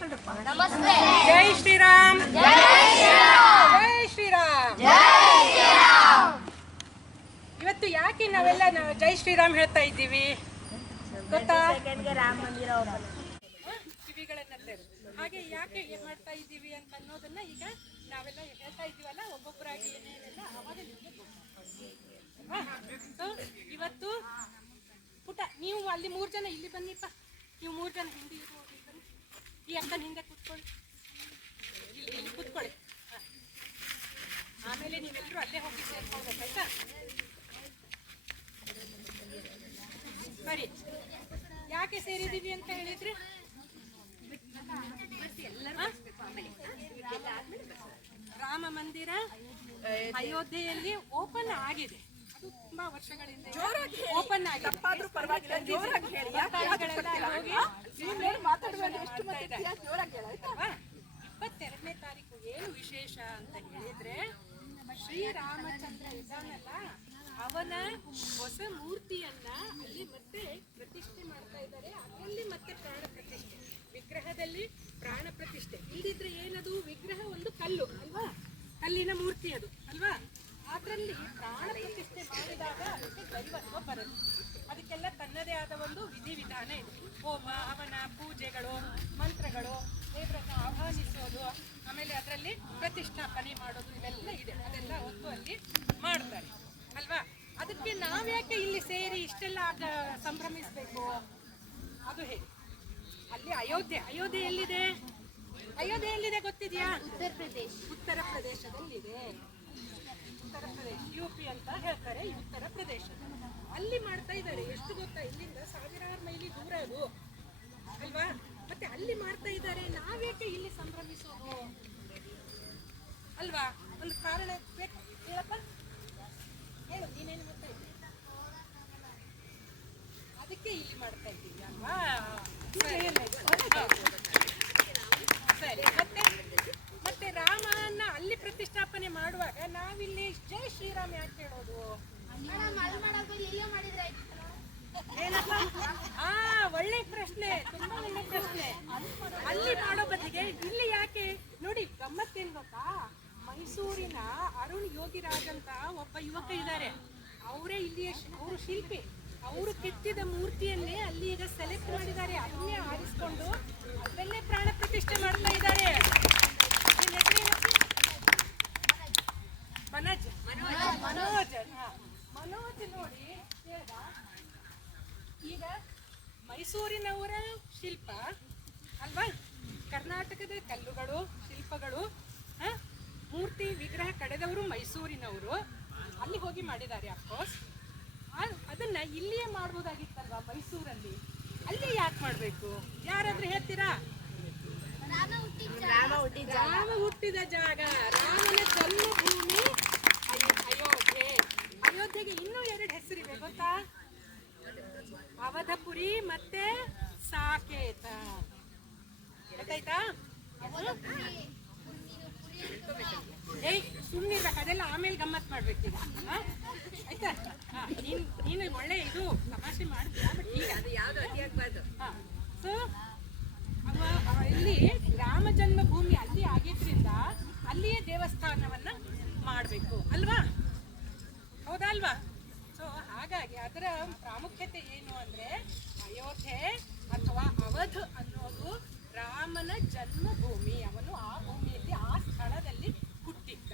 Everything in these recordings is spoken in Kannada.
ಜೈ ಶ್ರೀರಾಮ್, ಜೈ ಶ್ರೀರಾಮ್. ಇವತ್ತು ಯಾಕೆ ನಾವೆಲ್ಲ ಜೈ ಶ್ರೀರಾಮ್ ಹೇಳ್ತಾ ಇದ್ದೀವಿ ಗೊತ್ತಾ? ಕಿವಿಗಳನ್ನ ತೆರೆದು ಹಾಗೆ ಯಾಕೆ ಏನ್ ಮಾಡ್ತಾ ಇದ್ದೀವಿ ಅಂತ ಅನ್ನೋದನ್ನ ಈಗ ನಾವೆಲ್ಲ ಹೇಳ್ತಾ ಇದ್ದೀವಲ್ಲ, ಒಬ್ಬೊಬ್ಬರಾಗಿ ಏನೇನೆಲ್ಲ ಅವಾಗ ನಿಮಗೆ ಗೊತ್ತಾಗ್ತದೆ. ಇವತ್ತು ಪುಟ ನೀವು ಅಲ್ಲಿ 3 ಜನ ಇಲ್ಲಿ ಬನ್ನಿಪ್ಪ, ನೀವು 3 ಜನ ಹಿಂದೆ ಇರುವವರು ಬನ್ನಿ. ಈ ಅಕ್ಕನ ಹಿಂದೆ ಕೂತ್ಕೊಳ್ಳಿ, ಇಲ್ಲಿ ಕೂತ್ಕೊಳ್ಳಿ. ಆಮೇಲೆ ನೀವೆಲ್ಲರೂ ಅಲ್ಲೇ ಹೋಗಿ ಸೇರ್ಕೊಳ್ಬೇಕು, ಆಯ್ತಾ? ಸರಿ, ಯಾಕೆ ಸೇರಿದೀವಿ ಅಂತ ಹೇಳಿದ್ರೆ ರಾಮ ಮಂದಿರ ಅಯೋಧ್ಯೆಯಲ್ಲಿ ಓಪನ್ ಆಗಿದೆ. ಅದು ತುಂಬಾ ವರ್ಷಗಳಿಂದ ಓಪನ್ ಆಗಿದೆ. 22ನೇ ತಾರೀಕು ಏನು ವಿಶೇಷ ಅಂತ ಹೇಳಿದ್ರೆ, ಶ್ರೀರಾಮಚಂದ್ರ ಇದ್ದಾನಲ್ಲ, ಅವನ ಹೊಸ ಮೂರ್ತಿಯನ್ನ ಅಲ್ಲಿ ಮತ್ತೆ ಪ್ರತಿಷ್ಠೆ ಮಾಡ್ತಾ ಇದ್ದಾರೆ. ಅದರಲ್ಲಿ ಮತ್ತೆ ಪ್ರಾಣ ಪ್ರತಿಷ್ಠೆ, ವಿಗ್ರಹದಲ್ಲಿ ಪ್ರಾಣ ಪ್ರತಿಷ್ಠೆ. ಇಲ್ದಿದ್ರೆ ಏನದು ವಿಗ್ರಹ, ಒಂದು ಕಲ್ಲು ಅಲ್ವಾ, ಕಲ್ಲಿನ ಮೂರ್ತಿ ಅದು ಅಲ್ವಾ. ಅದರಲ್ಲಿ ಪ್ರಾಣ ಪ್ರತಿಷ್ಠೆ ಮಾಡಿದಾಗ ಅದಕ್ಕೆ ದೈವತ್ವ ಬರುತ್ತೆ. ಅದಕ್ಕೆಲ್ಲ ತನ್ನದೇ ಆದ ಒಂದು ವಿಧಿವಿಧಾನ ಇದೆ. ಹೋಮ ಹವನ, ಪೂಜೆಗಳು, ಮಂತ್ರಗಳು, ದೇವರನ್ನು ಆಹ್ವಾನಿಸೋದು, ಆಮೇಲೆ ಅದರಲ್ಲಿ ಪ್ರತಿಷ್ಠಾಪನೆ ಮಾಡೋದು, ಇವೆಲ್ಲ ಇದೆ. ಅದೆಲ್ಲ ಹೊತ್ತು ಅಲ್ಲಿ ಮಾಡ್ತಾರೆ ಅಲ್ವಾ. ಅದಕ್ಕೆ ನಾವ್ಯಾಕೆ ಇಲ್ಲಿ ಸೇರಿ ಇಷ್ಟೆಲ್ಲ ಸಂಭ್ರಮಿಸ್ಬೇಕು? ಅದು ಹೇಳಿ. ಅಲ್ಲಿ ಅಯೋಧ್ಯೆ ಎಲ್ಲಿದೆ? ಅಯೋಧ್ಯೆ ಎಲ್ಲಿದೆ ಗೊತ್ತಿದೆಯಾ? ಉತ್ತರ ಪ್ರದೇಶದಲ್ಲಿದೆ. ಉತ್ತರ ಪ್ರದೇಶ, UP ಅಂತ ಹೇಳ್ತಾರೆ, ಉತ್ತರ ಪ್ರದೇಶ. ಅಲ್ಲಿ ಮಾಡ್ತಾ ಇದ್ದಾರೆ. ಎಷ್ಟು ಗೊತ್ತಾ? ಇಲ್ಲಿಂದ 1000 ಮೈಲಿ ದೂರ ಅದು ಅಲ್ವಾ. ಮತ್ತೆ ಅಲ್ಲಿ ಮಾಡ್ತಾ ಇದ್ದಾರೆ. ನಾವೇಕೆ ಇಲ್ಲಿ ಸಂಭ್ರಮಿಸೋದು ಅಲ್ವಾ? ಒಂದು ಕಾರಣ ಬೇಕು, ಹೇಳಪ್ಪ, ಹೇಳು, ನೀನೇನು ಮಾಡ್ತಾ ಇದ್ದೀವಿ? ಅದಕ್ಕೆ ಇಲ್ಲಿ ಮಾಡ್ತಾ ಇದ್ದೀವಿ ಅಲ್ವಾ. ಸರಿ, ಮತ್ತೆ ರಾಮನ ಅಲ್ಲಿ ಪ್ರತಿಷ್ಠಾಪನೆ ಮಾಡುವಾಗ ನಾವಿಲ್ಲಿ ಜೈ ಶ್ರೀರಾಮ್ ಯಾಕೆ ಹೇಳೋದು? ಏನಪ್ಪ? ಒಳ್ಳೆ ಪ್ರಶ್ನೆ, ತುಂಬಾ ಒಳ್ಳೆ ಪ್ರಶ್ನೆ. ಅಲ್ಲಿ ಮಾಡೋ ಬದಲಿಗೆ ಇಲ್ಲಿ ಯಾಕೆ? ನೋಡಿ, ಗಮ್ಮತ್ತೇನ್ ಗೊತ್ತಾ? ಮೈಸೂರಿನ ಅರುಣ್ ಯೋಗಿರಾಜ್ ಅಂತ ಒಬ್ಬ ಯುವಕ ಇದ್ದಾರೆ. ಅವರೇ ಇಲ್ಲಿಯ ಅವರು ಶಿಲ್ಪಿ. ಅವರು ಕೆತ್ತಿದ ಮೂರ್ತಿಯನ್ನೇ ಅಲ್ಲಿ ಈಗ ಸೆಲೆಕ್ಟ್ ಮಾಡಿದ್ದಾರೆ. ಅಲ್ಲೇ ಆರಿಸ್ಕೊಂಡು ಅದರಲ್ಲೇ ಪ್ರಾಣ ಪ್ರತಿಷ್ಠೆ ಮಾಡ್ತಾ ಇದ್ದಾರೆ. ಮನೋಜ್ ನೋಡಿ, ಈಗ ಮೈಸೂರಿನವರ ಶಿಲ್ಪ ಅಲ್ವಾ, ಕರ್ನಾಟಕದ ಕಲ್ಲುಗಳು, ಶಿಲ್ಪಗಳು, ಮೂರ್ತಿ ವಿಗ್ರಹ ಕಡೆದವರು ಮೈಸೂರಿನವರು. ಅಲ್ಲಿ ಹೋಗಿ ಮಾಡಿದ್ದಾರೆ. ಅಫ್ಕೋರ್ಸ್ ಅದನ್ನ ಇಲ್ಲಿಯೇ ಮಾಡ್ಬೋದಾಗಿತ್ತಲ್ವಾ ಮೈಸೂರಲ್ಲಿ. ಅಲ್ಲಿ ಯಾಕೆ ಮಾಡಬೇಕು? ಯಾರಾದ್ರೂ ಹೇಳ್ತೀರಾ? ರಾಮ ಹುಟ್ಟಿದ ಜಾಗ, ರಾಮನ ಜನ್ಮಭೂಮಿ ಅಯೋಧ್ಯೆ. ಅಯೋಧ್ಯೆಗೆ ಇನ್ನೂ 2 ಹೆಸರಿವೆ ಗೊತ್ತಾ? ಅವಧಪುರಿ ಮತ್ತೆ ಸಾಕೇತ. ಗೊತ್ತಾಯ್ತಾ? ಸುಮ್ಮನಿರ್ಬೇಕು, ಅದೆಲ್ಲ ಆಮೇಲೆ ಗಮ್ಮತ್ ಮಾಡ್ಬೇಕೀಗ, ಆಯ್ತಾ? ನೀನು ಒಳ್ಳೆ ಇದು ತಮಾಷೆ ಮಾಡ್ತೀಯ, ಬಟ್ ಈಗ ಅದು ಯಾವ್ದು ಅತಿಯಾಗಬಾರ್ದು. ಸೊ ಇಲ್ಲಿ ರಾಮ ಜನ್ಮಭೂಮಿ ಅಲ್ಲಿ ಆಗಿದ್ರಿಂದ ಅಲ್ಲಿಯೇ ದೇವಸ್ಥಾನವನ್ನ ಮಾಡಬೇಕು ಅಲ್ವಾ? ಹೌದಾ ಅಲ್ವಾ? ಸೊ ಹಾಗಾಗಿ ಅದರ ಪ್ರಾಮುಖ್ಯತೆ ಏನು ಅಂದ್ರೆ, ಅಯೋಧ್ಯೆ ಅಥವಾ ಅವಧ್ ಅನ್ನೋದು ರಾಮನ ಜನ್ಮಭೂಮಿ. ಅವನು ಆ ಭೂಮಿಯಲ್ಲಿ, ಆ ಸ್ಥಳದಲ್ಲಿ ಹುಟ್ಟಿದ್ದ.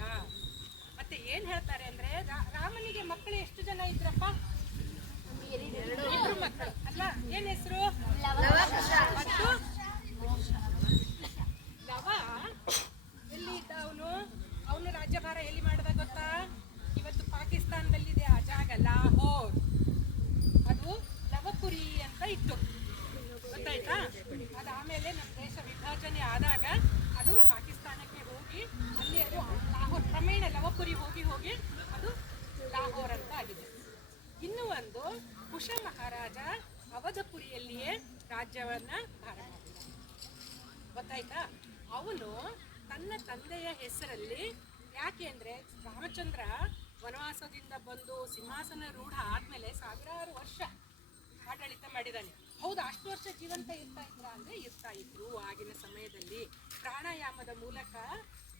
ಮತ್ತೆ ಏನ್ ಹೇಳ್ತಾರೆ ಅಂದ್ರೆ, ರಾಮನಿಗೆ ಮಕ್ಕಳು ಎಷ್ಟು ಜನ ಇದ್ರಪ್ಪ? 2 ಮಕ್ಕಳು ಅಲ್ಲ. ಏನ್ ಹೆಸರು? ಮತ್ತು ಲವ ಎಲ್ಲಿ ಇದ್ದ ಅವನು ರಾಜ್ಯಭಾರ ಎಲ್ಲಿ ಮಾಡಿದ ಗೊತ್ತಾ? ಇವತ್ತು ಪಾಕಿಸ್ತಾನದಲ್ಲಿದೆ ಆ ಜಾಗ, ಲಾಹೋರ್. ಅದು ಲವಪುರಿ ಅಂತ ಇತ್ತು, ಗೊತ್ತಾಯ್ತಾ? ಅದಾಮೇಲೆ ನಮ್ಮ ದೇಶ ವಿಭಜನೆ ಆದಾಗ ಅದು ಪಾಕಿಸ್ತಾನಕ್ಕೆ ಹೋಗಿ ಅಲ್ಲಿ ಅದು ಲಾಹೋರ್, ಕ್ರಮೇಣ ಲವಪುರಿ ಹೋಗಿ ಅದು ಲಾಹೋರ್ ಅಂತ ಆಗಿದೆ. ಇನ್ನು ಒಂದು ಕುಶ ಮಹಾರಾಜ ಅವಧಪುರಿಯಲ್ಲಿಯೇ ರಾಜ್ಯವನ್ನ ಭಾರ ಮಾಡಿದ, ಗೊತ್ತಾಯ್ತಾ? ಅವನು ತನ್ನ ತಂದೆಯ ಹೆಸರಲ್ಲಿ, ಯಾಕೆ ಅಂದ್ರೆ ರಾಮಚಂದ್ರ ವನವಾಸದಿಂದ ಬಂದು ಸಿಂಹಾಸನ ರೂಢ ಆದ್ಮೇಲೆ 1000 ವರ್ಷ ಆಡಳಿತ ಮಾಡಿದ್ದಾನೆ. ಹೌದಾ, ಅಷ್ಟು ವರ್ಷ ಜೀವಂತ ಇರ್ತಾ ಇದ್ರ ಅಂದ್ರೆ ಇರ್ತಾ ಇದ್ರು. ಆಗಿನ ಸಮಯದಲ್ಲಿ ಪ್ರಾಣಾಯಾಮದ ಮೂಲಕ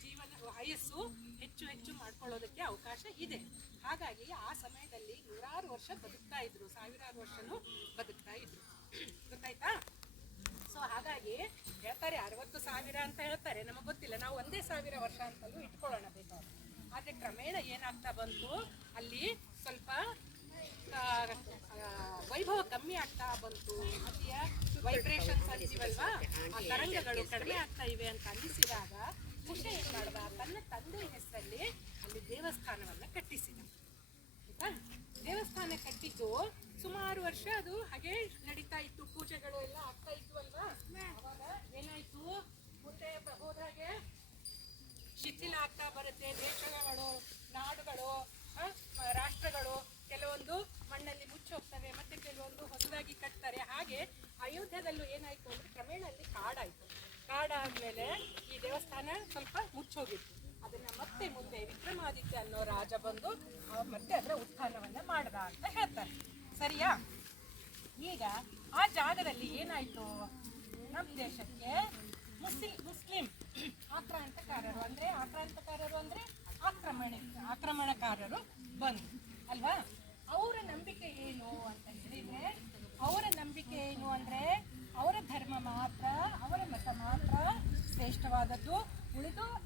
ಜೀವನ ವಯಸ್ಸು ಹೆಚ್ಚು ಹೆಚ್ಚು ಮಾಡ್ಕೊಳ್ಳೋದಕ್ಕೆ ಅವಕಾಶ ಇದೆ. ಹಾಗಾಗಿ ಆ ಸಮಯದಲ್ಲಿ ನೂರಾರು ವರ್ಷ ಬದುಕ್ತಾ ಇದ್ರು, ಸಾವಿರಾರು ವರ್ಷನೂ ಬದುಕ್ತಾ ಇದ್ರು. ಗೊತ್ತಾಯ್ತಾ? ಸೊ ಹಾಗಾಗಿ ಹೇಳ್ತಾರೆ 60,000 ಅಂತ ಹೇಳ್ತಾರೆ, ನಮಗೆ ಗೊತ್ತಿಲ್ಲ, ನಾವು 1,000 ವರ್ಷ ಅಂತಲೂ ಇಟ್ಕೊಳ್ಳೋಣ ಬೇಕಾದ್ರೆ. ಆದರೆ ಕ್ರಮೇಣ ಏನಾಗ್ತಾ ಬಂತು, ಅಲ್ಲಿ ಸ್ವಲ್ಪ ವೈಭವ ಕಮ್ಮಿ ಆಗ್ತಾ ಬಂತು. ಅಲ್ಲಿಯ ವೈಬ್ರೇಷನ್ಸ್ ಅಂತೀವಲ್ವಾ, ಆ ತರಂಗಗಳು ಕಡಿಮೆ ಆಗ್ತಾ ಇವೆ ಅಂತ ಅನ್ನಿಸಿದಾಗ ಕುಶ ಏನ್ ಮಾಡ್ದ, ತನ್ನ ತಂದೆಯ ಹೆಸರಲ್ಲಿ ಅಲ್ಲಿ ದೇವಸ್ಥಾನವನ್ನ ಕಟ್ಟಿಸಿದ. ಆಯ್ತಾ? ದೇವಸ್ಥಾನ ಕಟ್ಟಿದ್ದು ಸುಮಾರು ವರ್ಷ ಅದು ಹಾಗೆ ನಡೀತಾ ಇತ್ತು, ಪೂಜೆಗಳು ಎಲ್ಲ ಆಗ್ತಾ ಇತ್ತು ಅಲ್ವಾ. ಅವಾಗ ಏನಾಯ್ತು, ಮುಂದೆ ಹೋದಾಗೆ ಶಿಥಿಲ ಆಗ್ತಾ ಬರುತ್ತೆ. ದೇಶಗಳು, ನಾಡುಗಳು, ರಾಷ್ಟ್ರಗಳು ಕೆಲವೊಂದು ಮಣ್ಣಲ್ಲಿ ಮುಚ್ಚೋಗ್ತವೆ, ಮತ್ತೆ ಕೆಲವೊಂದು ಹೊಸದಾಗಿ ಕಟ್ತಾರೆ. ಹಾಗೆ ಅಯೋಧ್ಯದಲ್ಲೂ ಏನಾಯ್ತು ಅಂದ್ರೆ ಕ್ರಮೇಣ ಅಲ್ಲಿ ಕಾಡಾಯ್ತು. ಕಾಡಾದ್ಮೇಲೆ ಈ ದೇವಸ್ಥಾನ ಸ್ವಲ್ಪ ಮುಚ್ಚೋಗಿತ್ತು. ಅದನ್ನ ಮತ್ತೆ ಮುಂದೆ ವಿಕ್ರಮಾದಿತ್ಯ ಅನ್ನೋ ರಾಜ ಬಂದು ಮತ್ತೆ ಅದರ ಉತ್ಥಾನವನ್ನ ಮಾಡ್ದ ಅಂತ ಹೇಳ್ತಾರೆ. ಸರಿಯಾ? ಈಗ ಆ ಜಾಗದಲ್ಲಿ ಏನಾಯ್ತು, ನಮ್ಮ ದೇಶಕ್ಕೆ ಮುಸ್ಲಿಂ ಆಕ್ರಾಂತಕಾರರು ಅಂದ್ರೆ ಆಕ್ರಮಣಕಾರರು ಬಂದು ಅಲ್ವಾ. ಅವರ ನಂಬಿಕೆ ಏನು ಅಂತ ಹೇಳಿದ್ರೆ, ಅವರ ಧರ್ಮ ಮಾತ್ರ, ಅವರ ಮತ ಮಾತ್ರ ಶ್ರೇಷ್ಠವಾದದ್ದು.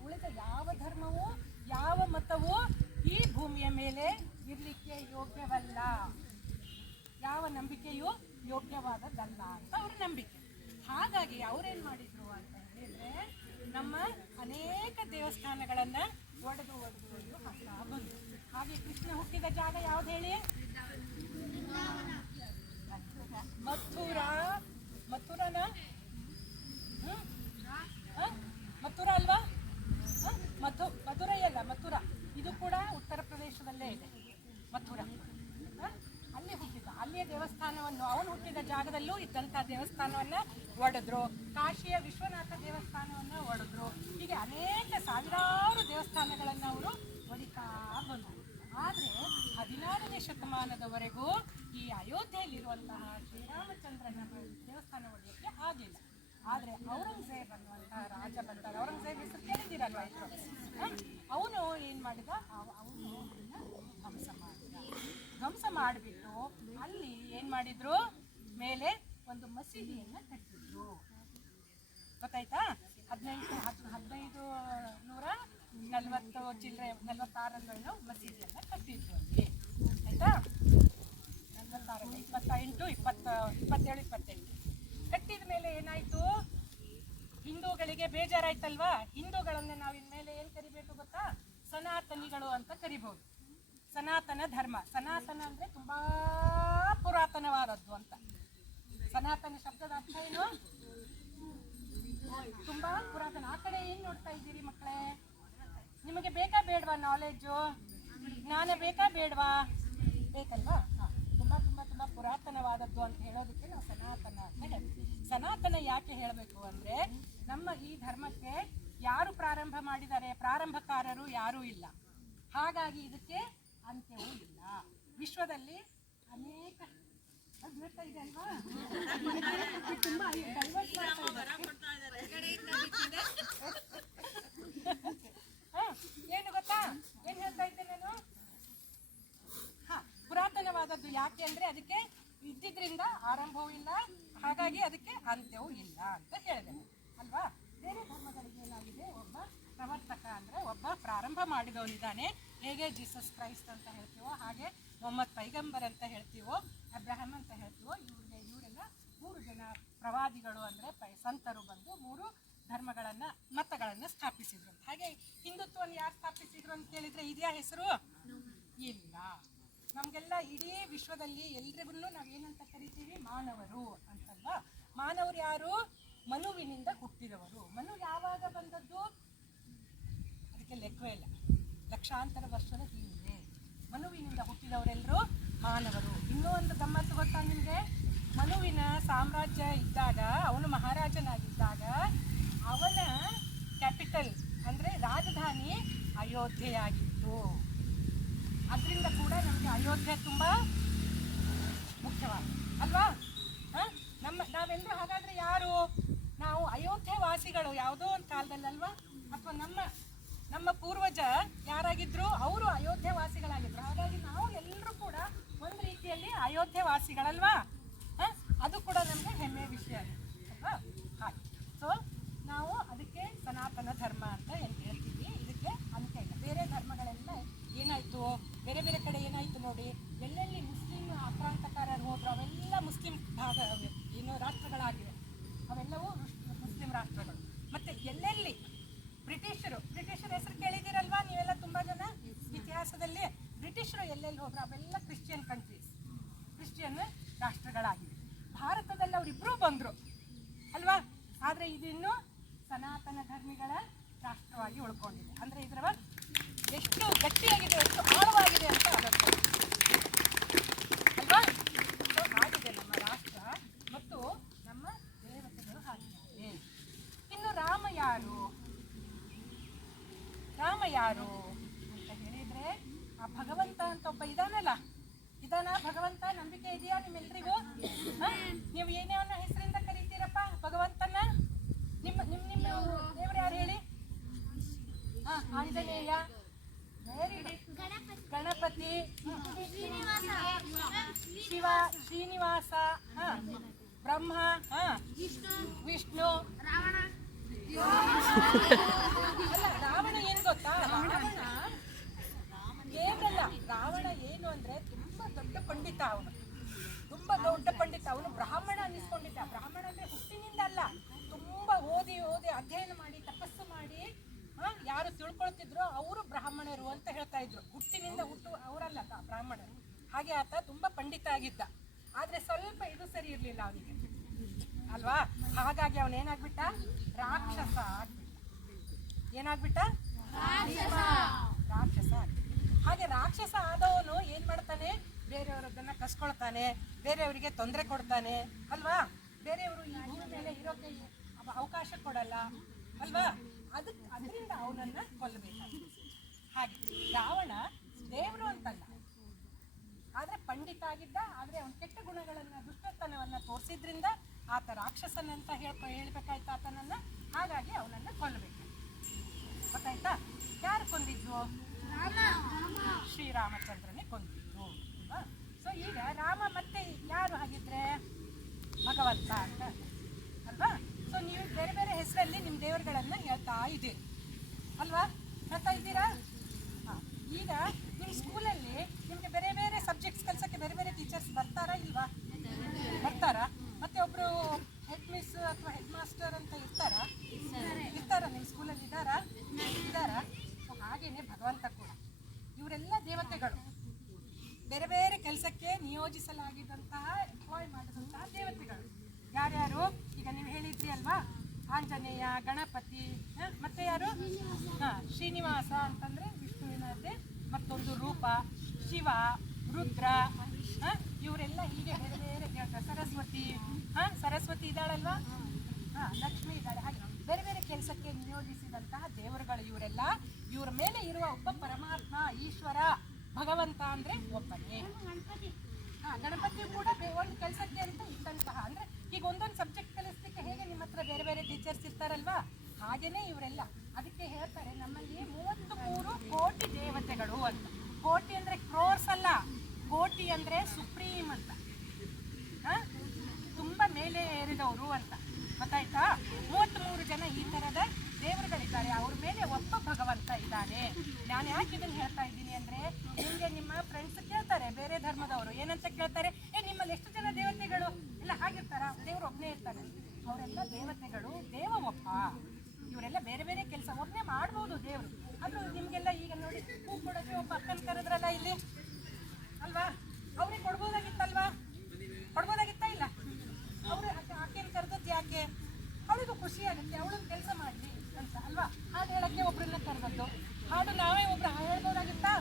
ಉಳಿದ ಯಾವ ಧರ್ಮವೂ ಯಾವ ಮತವೂ ಈ ಭೂಮಿಯ ಮೇಲೆ ಇರಲಿಕ್ಕೆ ಯೋಗ್ಯವಲ್ಲ, ಯಾವ ನಂಬಿಕೆಯೂ ಯೋಗ್ಯವಾದದ್ದಲ್ಲ ಅಂತ ಅವರ ನಂಬಿಕೆ. ಹಾಗಾಗಿ ಅವ್ರೇನ್ ಮಾಡಿದ್ರು ಅಂತ ಹೇಳಿದ್ರೆ, ನಮ್ಮ ಅನೇಕ ದೇವಸ್ಥಾನಗಳನ್ನ ಒಡೆದು ಹಾಕ್ತಾ ಬಂದ್ರು. ಹಾಗೆ ಕೃಷ್ಣ ಹುಟ್ಟಿದ ಜಾಗ ಯಾವ್ದು ಹೇಳಿ? ಮಥುರನ ಮಥುರಾ ಅಲ್ವಾ? ಮಧುರೈ ಅಲ್ಲ, ಮಥುರಾ. ಇದು ಕೂಡ ಉತ್ತರ ಪ್ರದೇಶದಲ್ಲೇ ಇದೆ ಮಥುರಾ. ಅಲ್ಲಿ ಹುಟ್ಟಿದ, ಅಲ್ಲಿಯ ದೇವಸ್ಥಾನವನ್ನು, ಅವನು ಹುಟ್ಟಿದ ಜಾಗದಲ್ಲೂ ಇದ್ದಂಥ ದೇವಸ್ಥಾನವನ್ನ ಒಡೆದ್ರು. ಕಾಶಿಯ ವಿಶ್ವನಾಥ ದೇವಸ್ಥಾನವನ್ನ ಒಡೆದ್ರು. ಹೀಗೆ ಅನೇಕ ಸಾವಿರಾರು ದೇವಸ್ಥಾನಗಳನ್ನ ಅವರು ಒಡಿತಾ ಬಂದರು. ಆದರೆ 16ನೇ ಶತಮಾನದವರೆಗೂ ಈ ಅಯೋಧ್ಯೆಯಲ್ಲಿರುವಂತಹ ಶ್ರೀರಾಮಚಂದ್ರನ ದೇವಸ್ಥಾನ ಒಡೆಯಕ್ಕೆ ಆಗಿಲ್ಲ. ಆದರೆ ಔರಂಗಜೇಬ್ ಅನ್ನುವಂತಹ ರಾಜ ಬಂದಾಗ, ಔರಂಗಜೇಬ್ ಹೆಸರು ಕೇಳಿದ್ದೀರಲ್ವಾ ಇದ್ರು, ಅವನು ಏನು ಮಾಡಿದ, ಅವನು ಧ್ವಂಸ ಮಾಡಿಬಿಟ್ಟು ಅಲ್ಲಿ ಏನು ಮಾಡಿದ್ರು, ಮೇಲೆ ಒಂದು ಮಸೀದಿಯನ್ನ ಕಟ್ಟಿದ್ರು. ಗೊತ್ತಾಯ್ತಾ? 1540 ಚಿಲ್ಲರೆ 46 ಮಸೀದಿಯನ್ನ ಕಟ್ಟಿದ್ರು ಅಲ್ಲಿ. ಆಯ್ತಾ? 46 28 27 28 ಕಟ್ಟಿದ ಮೇಲೆ ಏನಾಯ್ತು, ಹಿಂದೂಗಳಿಗೆ ಬೇಜಾರಾಯ್ತಲ್ವಾ. ಹಿಂದೂಗಳನ್ನ ನಾವು ಇನ್ಮೇಲೆ ಏನ್ ಕರಿಬೇಕು ಗೊತ್ತಾ? ಸನಾತನಿಗಳು ಅಂತ ಕರಿಬಹುದು. ಸನಾತನ ಧರ್ಮ, ಸನಾತನ ಅಂದ್ರೆ ತುಂಬಾ ಪುರಾತನವಾದದ್ದು ಅಂತ. ಸನಾತನ ಶಬ್ದದ ಅರ್ಥ ಏನು? ತುಂಬಾ ಪುರಾತನ. ಆ ಕಡೆ ಏನ್ ನೋಡ್ತಾ ಇದ್ದೀರಿ ಮಕ್ಕಳೇ? ನಿಮಗೆ ಬೇಕಾ ಬೇಡವಾ ನಾಲೆಡ್ಜು, ಜ್ಞಾನ ಬೇಕಾ ಬೇಡವಾ? ಬೇಕಲ್ವಾ? ತುಂಬಾ ತುಂಬಾ ತುಂಬಾ ಪುರಾತನವಾದದ್ದು ಅಂತ ಹೇಳೋದಕ್ಕೆ ನಾವು ಸನಾತನ ಅಂತ ಹೇಳ್ತೀವಿ. ಸನಾತನ ಯಾಕೆ ಹೇಳಬೇಕು ಅಂದ್ರೆ, ನಮ್ಮ ಈ ಧರ್ಮಕ್ಕೆ ಯಾರು ಪ್ರಾರಂಭ ಮಾಡಿದ್ದಾರೆ, ಪ್ರಾರಂಭಕಾರರು ಯಾರೂ ಇಲ್ಲ. ಹಾಗಾಗಿ ಇದಕ್ಕೆ ಅಂತ್ಯವೂ ಇಲ್ಲ. ವಿಶ್ವದಲ್ಲಿ ಅನೇಕ ಬೀಳ್ತಾ ಇದೆ ಅಲ್ವಾ, ತುಂಬಾ ಏನು ಗೊತ್ತಾ, ಏನ್ ಹೇಳ್ತಾ ಇದ್ದೆ ನಾನು? ಪುರಾತನವಾದದ್ದು ಯಾಕೆ ಅಂದ್ರೆ ಅದಕ್ಕೆ ಇದ್ದಿದ್ರಿಂದ ಆರಂಭವೂ ಇಲ್ಲ, ಹಾಗಾಗಿ ಅದಕ್ಕೆ ಅಂತ್ಯವೂ ಇಲ್ಲ ಅಂತ ಹೇಳಿದೆ ಅಲ್ವಾ. ಬೇರೆ ಧರ್ಮಗಳಿಗೆ ಏನಾಗಿದೆ, ಒಬ್ಬ ಪ್ರವರ್ತಕ ಅಂದ್ರೆ ಒಬ್ಬ ಪ್ರಾರಂಭ ಮಾಡಿದವನಿದ್ದಾನೆ. ಹೇಗೆ ಜೀಸಸ್ ಕ್ರೈಸ್ಟ್ ಅಂತ ಹೇಳ್ತೀವೋ, ಹಾಗೆ ಮೊಹಮ್ಮದ್ ಪೈಗಂಬರ್ ಅಂತ ಹೇಳ್ತೀವೋ, ಅಬ್ರಹಂ ಅಂತ ಹೇಳ್ತೀವೋ, ಇವರೆಲ್ಲ 3 ಜನ ಪ್ರವಾದಿಗಳು ಅಂದ್ರೆ ಸಂತರು ಬಂದು 3 ಧರ್ಮಗಳನ್ನ ಮತಗಳನ್ನ ಸ್ಥಾಪಿಸಿದ್ರು. ಹಾಗೆ ಹಿಂದುತ್ವವನ್ನು ಯಾರು ಸ್ಥಾಪಿಸಿದ್ರು ಅಂತ ಕೇಳಿದ್ರೆ ಇದೆಯಾ ಹೆಸರು? ಇಲ್ಲ. ನಮ್ಗೆಲ್ಲ ಇಡೀ ವಿಶ್ವದಲ್ಲಿ ಎಲ್ರಿಗೂ ನಾವು ಏನಂತ ಕರಿತೀವಿ? ಮಾನವರು ಅಂತಲ್ವಾ. ಮಾನವರು ಯಾರು? ಮನುವಿನಿಂದ ಹುಟ್ಟಿದವರು. ಮನು ಯಾವಾಗ ಬಂದದ್ದು? ಅದಕ್ಕೆ ಲೆಕ್ಕವೇ ಇಲ್ಲ, ಲಕ್ಷಾಂತರ ವರ್ಷದ ಹಿಂದೆ ಮನುವಿನಿಂದ ಹುಟ್ಟಿದವರೆಲ್ಲರೂ ಮಾನವರು. ಇನ್ನೂ ಒಂದು ಗಮ್ಮತ್ತು ಗೊತ್ತಾ ನಿಮಗೆ? ಮನುವಿನ ಸಾಮ್ರಾಜ್ಯ ಇದ್ದಾಗ, ಅವನು ಮಹಾರಾಜನಾಗಿದ್ದಾಗ, ಅವನ ಕ್ಯಾಪಿಟಲ್ ಅಂದ್ರೆ ರಾಜಧಾನಿ ಅಯೋಧ್ಯೆಯಾಗಿತ್ತು. ಅದರಿಂದ ಕೂಡ ನಮಗೆ ಅಯೋಧ್ಯೆ ತುಂಬಾ ಮುಖ್ಯವಾದ ಅಲ್ವಾ. ನಾವೆಲ್ಲರೂ ಹಾಗಾದ್ರೆ ಯಾರು? ನಾವು ಅಯೋಧ್ಯೆ ವಾಸಿಗಳು ಯಾವುದೋ ಒಂದು ಕಾಲದಲ್ಲಲ್ವಾ? ಅಥವಾ ನಮ್ಮ ಪೂರ್ವಜ ಯಾರಾಗಿದ್ರು? ಅವರು ಅಯೋಧ್ಯೆ ವಾಸಿಗಳಾಗಿದ್ರು. ಹಾಗಾಗಿ ನಾವು ಎಲ್ಲರೂ ಕೂಡ ಒಂದು ರೀತಿಯಲ್ಲಿ ಅಯೋಧ್ಯೆ ವಾಸಿಗಳಲ್ವಾ? ಅದು ಕೂಡ ನಮಗೆ ಹೆಮ್ಮೆಯ ವಿಷಯ ಅಲ್ವಾ? ಹಾಗೆ ಸೊ ನಾವು ಅದಕ್ಕೆ ಸನಾತನ ಧರ್ಮ ಅಂತ ಏನು ಹೇಳ್ತೀವಿ, ಇದಕ್ಕೆ ಅಂತ್ಯ ಇಲ್ಲ. ಬೇರೆ ಧರ್ಮಗಳೆಲ್ಲ ಏನಾಯಿತು, ಬೇರೆ ಬೇರೆ ಕಡೆ ಏನಾಯಿತು ನೋಡಿ, ಎಲ್ಲೆಲ್ಲಿ ಮುಸ್ಲಿಂ ಆಕ್ರಾಂತಕಾರರು ಹೋದ್ರು ಅವೆಲ್ಲ ಮುಸ್ಲಿಂ ರಾಷ್ಟ್ರಗಳಾಗಿವೆ. ಅವೆಲ್ಲವೂ ಮುಸ್ಲಿಂ ರಾಷ್ಟ್ರಗಳು. ಮತ್ತು ಎಲ್ಲೆಲ್ಲಿ ಬ್ರಿಟಿಷರ ಹೆಸರು ಕೇಳಿದಿರಲ್ವಾ ನೀವೆಲ್ಲ ತುಂಬ ಜನ ಇತಿಹಾಸದಲ್ಲಿ? ಬ್ರಿಟಿಷರು ಎಲ್ಲೆಲ್ಲಿ ಹೋದ್ರು ಅವೆಲ್ಲ ಕ್ರಿಶ್ಚಿಯನ್ ಕಂಟ್ರೀಸ್, ಕ್ರಿಶ್ಚಿಯನ್ ರಾಷ್ಟ್ರಗಳಾಗಿವೆ. ಭಾರತದಲ್ಲಿ ಅವರಿಬ್ಬರೂ ಬಂದರು ಅಲ್ವಾ? ಆದರೆ ಇದಿನ್ನೂ ಸನಾತನ ಧರ್ಮಿಗಳ ರಾಷ್ಟ್ರವಾಗಿ ಉಳ್ಕೊಂಡಿದೆ. ಅಂದರೆ ಇದರ ಎಷ್ಟು ಗಟ್ಟಿಯಾಗಿದೆ, ಎಷ್ಟು ಆಳವಾಗಿದೆ ಅಂತ ಆಲೋಚನೆ ಅಲ್ವಾ? ಸೊ ಆಗಿದೆ ನಮ್ಮ ರಾಷ್ಟ್ರ ಮತ್ತು ನಮ್ಮ ದೇವತೆಗಳು ಹಾಗಿದ್ದಾರೆ. ಇನ್ನು ರಾಮ ಯಾರು ಅಂತ ಹೇಳಿದರೆ, ಆ ಭಗವಂತ ಅಂತ ಒಬ್ಬ ಇದಾನಲ್ಲ, ಭಗವಂತ ನಂಬಿಕೆ ಇದೆಯಾ ನಿಮ್ಮೆಲ್ರಿಗೂ? ನೀವು ಏನೇನೋ ಹೆಸರಿಂದ ಕರಿತೀರಪ್ಪ ಭಗವಂತನ? ನಿಮ್ಮ ದೇವರು ಯಾರು ಹೇಳಿ? ಆಂಜನೇಯ, ಗಣಪತಿ, ಶಿವ, ಶ್ರೀನಿವಾಸ, ಬ್ರಹ್ಮ, ವಿಷ್ಣು. ಅಲ್ಲ, ರಾವಣ ಏನು ಗೊತ್ತಾ? ರಾವಣ ಏನು ಅಂದ್ರೆ ತುಂಬಾ ದೊಡ್ಡ ಪಂಡಿತ. ಅವನು ಬ್ರಾಹ್ಮಣ ಅನ್ನಿಸ್ಕೊಂಡಿದ್ದ. ಬ್ರಾಹ್ಮಣ ಅಂದ್ರೆ ಹುಟ್ಟಿನಿಂದ ಅಲ್ಲ, ತುಂಬಾ ಓದಿ ಅಧ್ಯಯನ ಮಾಡಿ ತಪಸ್ಸು ಮಾಡಿ ಯಾರು ತಿಳ್ಕೊಳ್ತಿದ್ರು ಅವರು ಬ್ರಾಹ್ಮಣರು ಅಂತ ಹೇಳ್ತಾ ಇದ್ರು. ಹುಟ್ಟಿನಿಂದ ಅವರಲ್ಲ ಬ್ರಾಹ್ಮಣರು. ಹಾಗೆ ಆತ ತುಂಬಾ ಪಂಡಿತ ಆಗಿದ್ದ. ಆದ್ರೆ ಸ್ವಲ್ಪ ಇದು ಸರಿ ಇರ್ಲಿಲ್ಲ ಅವನಿಗೆ ಅಲ್ವಾ? ಹಾಗಾಗಿ ಅವನೇನಾಗ್ಬಿಟ್ಟ? ರಾಕ್ಷಸ ಆಗ್ಬಿಟ್ಟ. ಏನಾಗ್ಬಿಟ್ಟ? ರಾಕ್ಷಸ. ಹಾಗೆ ರಾಕ್ಷಸ ಆದವನು ಏನ್ ಮಾಡ್ತಾನೆ? ಬೇರೆಯವರದನ್ನ ಕಸ್ಕೊಳ್ತಾನೆ, ಬೇರೆಯವರಿಗೆ ತೊಂದರೆ ಕೊಡ್ತಾನೆ ಅಲ್ವಾ? ಬೇರೆಯವರು ಈ ಭೂಮಿ ಮೇಲೆ ಇರೋಕೆ ಅವಕಾಶ ಕೊಡಲ್ಲ ಅಲ್ವಾ? ಅದರಿಂದ ಅವನನ್ನ ಕೊಲ್ಲಬೇಕಾಗಿದೆ. ಹಾಗೆ ರಾವಣ ದೇವರು ಅಂತಲ್ಲ, ಆದ್ರೆ ಪಂಡಿತ ಆಗಿದ್ದ. ಆದ್ರೆ ಅವನ ಕೆಟ್ಟ ಗುಣಗಳನ್ನ, ದುಷ್ಟತನವನ್ನ ತೋರಿಸಿದ್ರಿಂದ ಆತ ರಾಕ್ಷಸನಂತ ಹೇಳ್ಬೇಕಾಯ್ತು ಆತನನ್ನ. ಹಾಗಾಗಿ ಅವನನ್ನ ಕೊಲ್ಲಬೇಕು. ಗೊತ್ತಾಯ್ತಾ? ಯಾರು ಕೊಂದಿದ್ರು? ಶ್ರೀರಾಮಚಂದ್ರನೇ ಕೊಂದಿದ್ರು. ಸೊ ಈಗ ರಾಮ ಮತ್ತೆ ಯಾರು ಹಾಗಿದ್ರೆ? ಭಗವಂತ ಅಂತ ಅಲ್ವಾ? ಸೊ ನೀವು ಬೇರೆ ಬೇರೆ ಹೆಸರಲ್ಲಿ ನಿಮ್ಮ ದೇವರುಗಳನ್ನ ಹೇಳ್ತಾ ಇದ್ದೀರಿ ಅಲ್ವಾ? ಹೇಳ್ತಾ ಇದ್ದೀರಾ? ಈಗ ನಿಮ್ಮ ಸ್ಕೂಲಲ್ಲಿ ನಿಮಗೆ ಬೇರೆ ಬೇರೆ ಸಬ್ಜೆಕ್ಟ್ಸ್ ಕಲಿಸೋಕ್ಕೆ ಬೇರೆ ಬೇರೆ ಟೀಚರ್ಸ್ ಬರ್ತಾರಾ ಇಲ್ವಾ? ಬರ್ತಾರಾ? ಮತ್ತೆ ಒಬ್ರು ಹೆಡ್ ಮಿಸ್ ಅಥವಾ ಹೆಡ್ ಮಾಸ್ಟರ್ ಅಂತ ಇರ್ತಾರಾ? ನಿಮ್ಮ ಸ್ಕೂಲಲ್ಲಿ ಇದ್ದಾರಾ? ಸೊ ಹಾಗೇನೆ ಭಗವಂತ ಕೂಡ. ಇವರೆಲ್ಲ ದೇವತೆಗಳು, ಬೇರೆ ಬೇರೆ ಕೆಲಸಕ್ಕೆ ನಿಯೋಜಿಸಲಾಗಿದ್ದಂತಹ, ಎಂಪ್ಲಾಯ್ ಮಾಡಿದಂತಹ ದೇವತೆಗಳು. ಯಾರ್ಯಾರು? ಈಗ ನೀವು ಹೇಳಿದ್ರಿ ಅಲ್ವಾ? ಆಂಜನೇಯ, ಗಣಪತಿ, ಮತ್ತೆ ಯಾರು? ಶ್ರೀನಿವಾಸ ಅಂತಂದ್ರೆ ವಿಷ್ಣುವಿನದ್ದೇ ಮತ್ತೊಂದು ರೂಪ. ಶಿವ, ರುದ್ರ, ಇವರೆಲ್ಲ ಹೀಗೆ ಬೇರೆ ಬೇರೆ ದೇವತೆ. ಸರಸ್ವತಿ ಇದ್ದಾಳಲ್ವಾ? ಲಕ್ಷ್ಮಿ ಇದ್ದಾಳೆ. ಹಾಗೆ ಬೇರೆ ಬೇರೆ ಕೆಲಸಕ್ಕೆ ನಿಯೋಜಿಸಿದಂತಹ ದೇವರುಗಳು ಇವರೆಲ್ಲ. ಇವರ ಮೇಲೆ ಇರುವ ಒಬ್ಬ ಪರಮಾತ್ಮ, ಈಶ್ವರ, ಭಗವಂತ ಅಂದ್ರೆ ಒಬ್ಬನೇ. ಗಣಪತಿ ಕೂಡ ಒಂದು ಕೆಲಸಕ್ಕೆ ಅಂತ ಇದ್ದಂತಹ, ಅಂದ್ರೆ ಈಗ ಒಂದೊಂದು ಸಬ್ಜೆಕ್ಟ್ ಕಲಿಸ್ಲಿಕ್ಕೆ ಹೇಗೆ ನಿಮ್ಮ ಹತ್ರ ಬೇರೆ ಬೇರೆ ಟೀಚರ್ಸ್ ಇರ್ತಾರಲ್ವಾ? ಹಾಗೇನೆ ಇವರೆಲ್ಲ. ಅದಕ್ಕೆ ಹೇಳ್ತಾರೆ ನಮ್ಮಲ್ಲಿ 33 ಕೋಟಿ ದೇವತೆಗಳು ಅಂತ. ಕೋಟಿ ಅಂದ್ರೆ ಕ್ರೋರ್ಸ್ ಅಲ್ಲ, ಕೋಟಿ ಅಂದ್ರೆ ಸುಪ್ರೀಂ ಅಂತ, ತುಂಬಾ ಮೇಲೆ ಏರಿದವರು ಅಂತ. ಗೊತ್ತಾಯ್ತಾ? 33 ಜನ ಈ ತರದ ದೇವರುಗಳಿದ್ದಾರೆ. ಅವ್ರ ಮೇಲೆ ಒಬ್ಬ ಭಗವಂತ ಇದ್ದಾನೆ. ನಾನು ಯಾಕೆ ಇದನ್ನು ಹೇಳ್ತಾ ಇದ್ದೀನಿ ಅಂದ್ರೆ, ನಿಮಗೆ ನಿಮ್ಮ ಫ್ರೆಂಡ್ಸ್ ಕೇಳ್ತಾರೆ, ಬೇರೆ ಧರ್ಮದವರು ಏನಂತ ಕೇಳ್ತಾರೆ, ನಿಮ್ಮಲ್ಲಿ ಎಷ್ಟು ಜನ ದೇವತೆಗಳು ಎಲ್ಲ ಹಾಗಿರ್ತಾರ? ದೇವ್ರು ಒಬ್ಬನೇ ಇರ್ತಾನೆ. ಅವರೆಲ್ಲ ದೇವತೆಗಳು, ದೇವ ಒಬ್ಬ. ಇವರೆಲ್ಲ ಬೇರೆ ಬೇರೆ ಕೆಲಸ ಒಬ್ಬನೇ ಮಾಡ್ಬೋದು ದೇವರು. ಅದು ನಿಮಗೆಲ್ಲ ಈಗ ನೋಡಿ, ಹೂ ಕೊಡೋಕೆ ಒಬ್ಬ ಅಕ್ಕನ ಕರೆದ್ರಲ್ಲ ಇಲ್ಲಿ ಅಲ್ವಾ? ಅವ್ರಿಗೆ ಕೊಡ್ಬೋದಾಗಿತ್ತಲ್ವಾ? ಕೊಡ್ಬೋದಾಗಿತ್ತಾ ಇಲ್ಲ? ಅವರು ಆಕೆನ ಕರೆದದ್ದು ಯಾಕೆ? ಅವಳಿಗೂ ಖುಷಿ ಆಗುತ್ತೆ, ಅವಳನ್ನ ಕೆಲಸ ಮಾಡಲಿ ಅಂತ ಅಲ್ವಾ? ಹಾಡು ಹೇಳಕ್ಕೆ ಒಬ್ರನ್ನ ಕರೆದದ್ದು. ಹಾಡು ನಾವೇ ಒಬ್ರು ಹೇಳ್ಬೋದಾಗಿತ್ತಾ?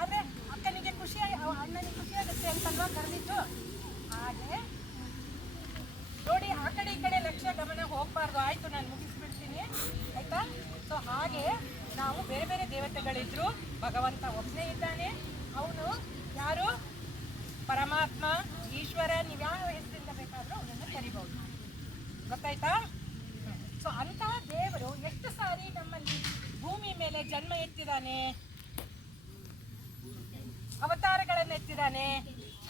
ಆದರೆ ಅಕ್ಕನಿಗೆ ಅಣ್ಣನಿಗೆ ಖುಷಿ ಆಗುತ್ತೆ ಅಂತಲ್ವಾ ಕರೆದಿದ್ದು. ಹಾಗೆ ನೋಡಿ, ಆ ಕಡೆ ಈ ಕಡೆ ಲಕ್ಷ್ಯ ಗಮನ ಹೋಗಬಾರ್ದು. ಆಯ್ತು, ನಾನು ಮುಗಿಸ್ಬಿಡ್ತೀನಿ ಆಯ್ತಾ? ಸೊ ಹಾಗೆ ನಾವು ಬೇರೆ ಬೇರೆ ದೇವತೆಗಳಿದ್ರು, ಭಗವಂತ ಒಬ್ಬನೇ ಇದ್ದಾನೆ. ಅವನು ಯಾರು? ಪರಮಾತ್ಮ, ಈಶ್ವರ. ನೀವು ಯಾವ ಹೆಸರಿಂದ ಬೇಕಾದರೂ ಅವನನ್ನು ಗೊತ್ತಾಯ್ತಾ? ಸೊ ಅಂತಹ ದೇವರು ಎಷ್ಟು ಸಾರಿ ನಮ್ಮಲ್ಲಿ ಭೂಮಿ ಮೇಲೆ ಜನ್ಮ ಎತ್ತಿದ್ದಾನೆ, ಅವತಾರಗಳನ್ನು ಎತ್ತಿದ್ದಾನೆ?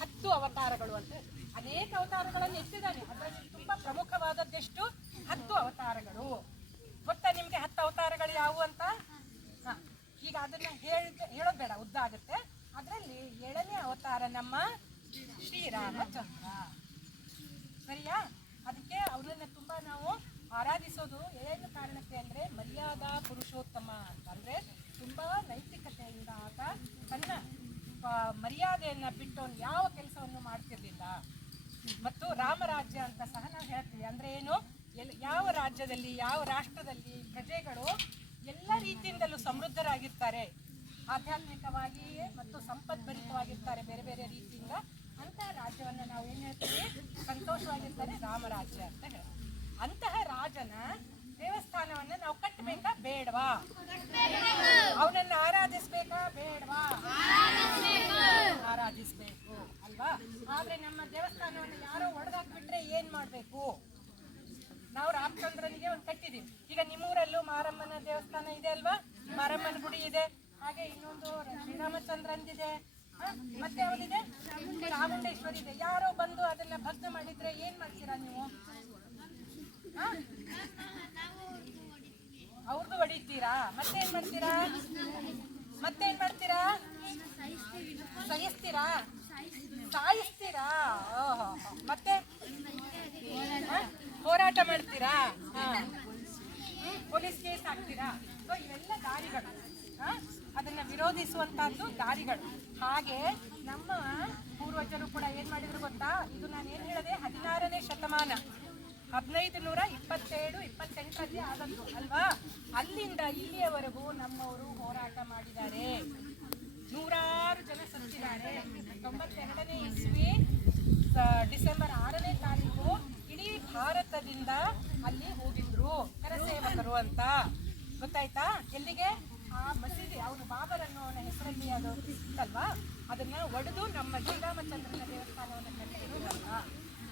10 ಅವತಾರಗಳು ಅಂತ, ಅನೇಕ ಅವತಾರಗಳನ್ನು ಎತ್ತಿದ್ದಾನೆ. ಅದರಲ್ಲಿ ತುಂಬಾ ಪ್ರಮುಖವಾದದ್ದೆಷ್ಟು? 10 ಅವತಾರಗಳು. ಗೊತ್ತಾ ನಿಮ್ಗೆ 10 ಅವತಾರಗಳು ಯಾವುವು ಅಂತ? ಈಗ ಅದನ್ನ ಹೇಳೋದು ಬೇಡ, ಉದ್ದ ಆಗುತ್ತೆ. ಅದರಲ್ಲಿ 7ನೇ ಅವತಾರ ನಮ್ಮ ಶ್ರೀರಾಮಚಂದ್ರ. ಸರಿಯಾ? ಅದಕ್ಕೆ ಅವನನ್ನ ತುಂಬಾ ನಾವು ಆರಾಧಿಸೋದು ಏನು ಕಾರಣಕ್ಕೆ ಅಂದ್ರೆ ಮರ್ಯಾದಾ ಪುರುಷೋತ್ತಮ ಅಂತ. ಅಂದ್ರೆ ತುಂಬಾ ನೈತಿಕತೆಯಿಂದ ಆತ ತನ್ನ ಮರ್ಯಾದೆಯನ್ನ ಬಿಟ್ಟು ಯಾವ ಕೆಲಸವನ್ನು ಮಾಡ್ತಿರ್ಲಿಲ್ಲ. ಮತ್ತು ರಾಮರಾಜ್ಯ ಅಂತ ಸಹ ನಾವು ಹೇಳ್ತೀವಿ. ಅಂದ್ರೆ ಏನು? ಯಾವ ರಾಜ್ಯದಲ್ಲಿ, ಯಾವ ರಾಷ್ಟ್ರದಲ್ಲಿ ಪ್ರಜೆಗಳು ಎಲ್ಲ ರೀತಿಯಿಂದಲೂ ಸಮೃದ್ಧರಾಗಿರ್ತಾರೆ, ಆಧ್ಯಾತ್ಮಿಕವಾಗಿ ಮತ್ತು ಸಂಪದ್ಭರಿತವಾಗಿರ್ತಾರೆ ಬೇರೆ ಬೇರೆ ರೀತಿಯಿಂದ, ಅಂತಹ ರಾಜ್ಯವನ್ನು ನಾವು ಏನು ಹೇಳ್ತೀವಿ? ಸಂತೋಷವಾಗಿರ್ತಾರೆ, ರಾಮರಾಜ್ಯ ಅಂತ ಹೇಳ್ತೀವಿ. ಅಂತಹ ರಾಜನ ದೇವಸ್ಥಾನವನ್ನ ನಾವು ಕಟ್ಟಬೇಕಾ ಬೇಡವಾ? ಅವನನ್ನ ಆರಾಧಿಸ್ಬೇಕಾ ಬೇಡವಾ? ಆರಾಧಿಸ್ಬೇಕು ಅಲ್ವಾ? ಆದ್ರೆ ನಮ್ಮ ದೇವಸ್ಥಾನವನ್ನು ಯಾರೋ ಒಡೆದಾಕ್ಬಿಟ್ರೆ ಏನ್ ಮಾಡ್ಬೇಕು? ನಾವು ರಾಮಚಂದ್ರನಿಗೆ ಒಂದು ಕಟ್ಟಿದೀವಿ. ಈಗ ನಿಮ್ಮೂರಲ್ಲೂ ಮಾರಮ್ಮನ ದೇವಸ್ಥಾನ ಇದೆ ಅಲ್ವಾ? ಮಾರಮ್ಮನ ಗುಡಿ ಇದೆ. ಹಾಗೆ ಇನ್ನೊಂದು ಶ್ರೀರಾಮಚಂದ್ರನಿದೆ, ಮತ್ತೆ ಅವನಿದೆ ಚಾಮುಂಡೇಶ್ವರಿ ಇದೆ. ಯಾರೋ ಬಂದು ಅದನ್ನ ಭಗ್ನ ಮಾಡಿದ್ರೆ ಏನ್ ಮಾಡ್ತೀರಾ ನೀವು? ಅವ್ರದ್ದು ಹೊಡಿತೀರಾ? ಮತ್ತೇನ್ ಮಾಡ್ತೀರಾ? ಸಹಿಸ್ತೀರಾ? ಸಾಯಿಸ್ತೀರಾ? ಓಹೋ. ಮತ್ತೆ ಹೋರಾಟ ಮಾಡ್ತೀರಾ? ಪೊಲೀಸ್ ಕೇಸ್ ಹಾಕ್ತೀರಾ? ಸೊ ಇವೆಲ್ಲ ದಾರಿಗಳು, ಅದನ್ನ ವಿರೋಧಿಸುವಂತಹದ್ದು ದಾರಿಗಳು. ಹಾಗೆ ನಮ್ಮ ಪೂರ್ವಜರು ಕೂಡ ಏನ್ ಮಾಡಿದ್ರು ಗೊತ್ತಾ? ಇದು ನಾನು ಏನ್ ಹೇಳಿದೆ, 16ನೇ ಶತಮಾನ, 1527-28ರಲ್ಲಿ ಆದದ್ದು ಅಲ್ವಾ? ಅಲ್ಲಿಂದ ಇಲ್ಲಿಯವರೆಗೂ ನಮ್ಮವರು ಹೋರಾಟ ಮಾಡಿದ್ದಾರೆ. ನೂರಾರು ಜನ ಸತ್ತಿದ್ದಾರೆ. 92ನೇ ಇಸ್ವಿ ಡಿಸೆಂಬರ್ 6ನೇ ತಾರೀಕು ಇಡೀ ಭಾರತದಿಂದ ಅಲ್ಲಿ ಹೋಗಿದ್ರು ಕರಸೇವಕರು ಅಂತ. ಗೊತ್ತಾಯ್ತಾ? ಎಲ್ಲಿಗೆ? ಆ ಮಸೀದಿ, ಅವನು ಬಾಬರ್ ಅನ್ನೋ ಹೆಸರಲ್ಲಿ ಅದು ಇತ್ತಲ್ವಾ, ಅದನ್ನ ಒಡೆದು ನಮ್ಮ ಶ್ರೀರಾಮಚಂದ್ರನ ದೇವಸ್ಥಾನವನ್ನು ಕಟ್ಟಿದ್ರು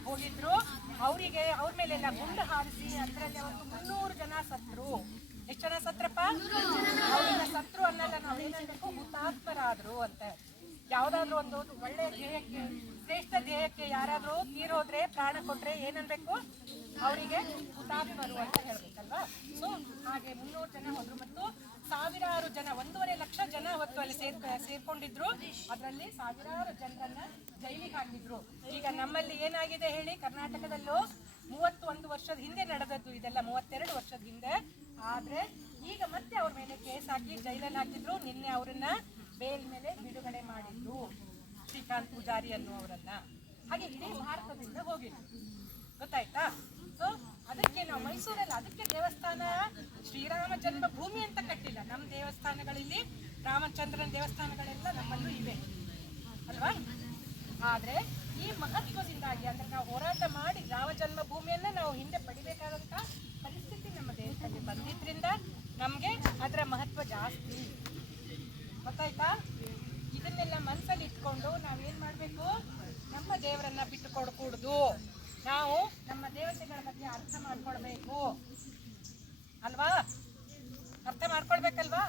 ಹೋಗಿದ್ರು. ಅವರಿಗೆ ಅವ್ರ ಮೇಲೆಲ್ಲ ಗುಂಡು ಹಾರಿಸಿ ಅದರಲ್ಲಿ ಅವತ್ತು 300 ಜನ ಸತ್ರು. ಎಷ್ಟು ಜನ ಸತ್ರಪ್ಪ? ಅವ್ರನ್ನ ಸತ್ರು ಅನ್ನಲ್ಲ, ನಾವೇನನ್ಬೇಕು? ಹುತಾತ್ಮರಾದ್ರು ಅಂತ. ಯಾವ್ದಾದ್ರು ಒಂದು ಒಳ್ಳೆ ಧ್ಯೇಯಕ್ಕೆ, ಶ್ರೇಷ್ಠ ಧ್ಯೇಯಕ್ಕೆ ಯಾರಾದ್ರೂ ತೀರೋದ್ರೆ, ಪ್ರಾಣ ಕೊಟ್ರೆ ಏನನ್ಬೇಕು? ಅವರಿಗೆ ಹುತಾತ್ಮರು ಅಂತ ಹೇಳ್ಬೇಕಲ್ವಾ? ಸೊ ಹಾಗೆ 300 ಜನ ಹೋದ್ರು ಮತ್ತು ಸಾವಿರಾರು ಜನ, 1.5 ಲಕ್ಷ ಜನ ಅವತ್ತು ಅಲ್ಲಿ ಸೇರ್ಕೊಂಡಿದ್ರು. ಅದರಲ್ಲಿ ಸಾವಿರಾರು ಜನರನ್ನ ಜೈಲಿಗೆ ಹಾಕಿದ್ರು. ಈಗ ನಮ್ಮಲ್ಲಿ ಏನಾಗಿದೆ ಹೇಳಿ? ಕರ್ನಾಟಕದಲ್ಲೂ 31 ವರ್ಷದ ಹಿಂದೆ ನಡೆದದ್ದು ಇದೆಲ್ಲ, 32 ವರ್ಷದ ಹಿಂದೆ. ಆದ್ರೆ ಈಗ ಮತ್ತೆ ಅವ್ರ ಮೇಲೆ ಕೇಸ್ ಹಾಕಿ ಜೈಲಲ್ಲಿ ಹಾಕಿದ್ರು. ನಿನ್ನೆ ಅವರನ್ನ ಬೇಲ್ ಮೇಲೆ ಬಿಡುಗಡೆ ಮಾಡಿದ್ರು, ಶ್ರೀಕಾಂತ್ ಪೂಜಾರಿ ಅನ್ನುವರನ್ನ. ಹಾಗೆ ಇಡೀ ಭಾರತದಿಂದ ಹೋಗಿದ್ರು. ಗೊತ್ತಾಯ್ತಾ? ಸೊ ಅದಕ್ಕೆ ನಾವು ಮೈಸೂರಲ್ಲಿ ಅದಕ್ಕೆ ದೇವಸ್ಥಾನ ಶ್ರೀರಾಮ ಜನ್ಮ ಭೂಮಿ ಅಂತ ಕಟ್ಟಿಲ್ಲ. ನಮ್ಮ ದೇವಸ್ಥಾನಗಳಲ್ಲಿ ರಾಮಚಂದ್ರನ ದೇವಸ್ಥಾನಗಳೆಲ್ಲ ನಮ್ಮಲ್ಲೂ ಇವೆ ಅಲ್ವಾ? ಆದ್ರೆ ಈ ಮಹತ್ವದಿಂದಾಗಿ, ಅಂದ್ರೆ ನಾವು ಹೋರಾಟ ಮಾಡಿ ರಾಮ ಜನ್ಮ ಭೂಮಿಯನ್ನ ನಾವು ಹಿಂದೆ ಪಡಿಬೇಕಾದಂತ ಪರಿಸ್ಥಿತಿ ನಮ್ಮ ದೇಶದಲ್ಲಿ ಬಂದಿದ್ರಿಂದ ನಮ್ಗೆ ಅದರ ಮಹತ್ವ ಜಾಸ್ತಿ. ಗೊತ್ತಾಯ್ತಾ? ಇದನ್ನೆಲ್ಲ ಮನಸ್ಸಲ್ಲಿ ಇಟ್ಕೊಂಡು ನಾವೇನ್ ಮಾಡ್ಬೇಕು? ನಮ್ಮ ದೇವರನ್ನ ಬಿಟ್ಟು ಕೊಡಕೂಡುದು. ನಾವು ನಮ್ಮ ದೇವತೆಗಳ ಬಗ್ಗೆ ಅರ್ಥ ಮಾಡ್ಕೊಳ್ಬೇಕು ಅಲ್ವಾ? ಅರ್ಥ ಮಾಡ್ಕೊಳ್ಬೇಕಲ್ವಾ?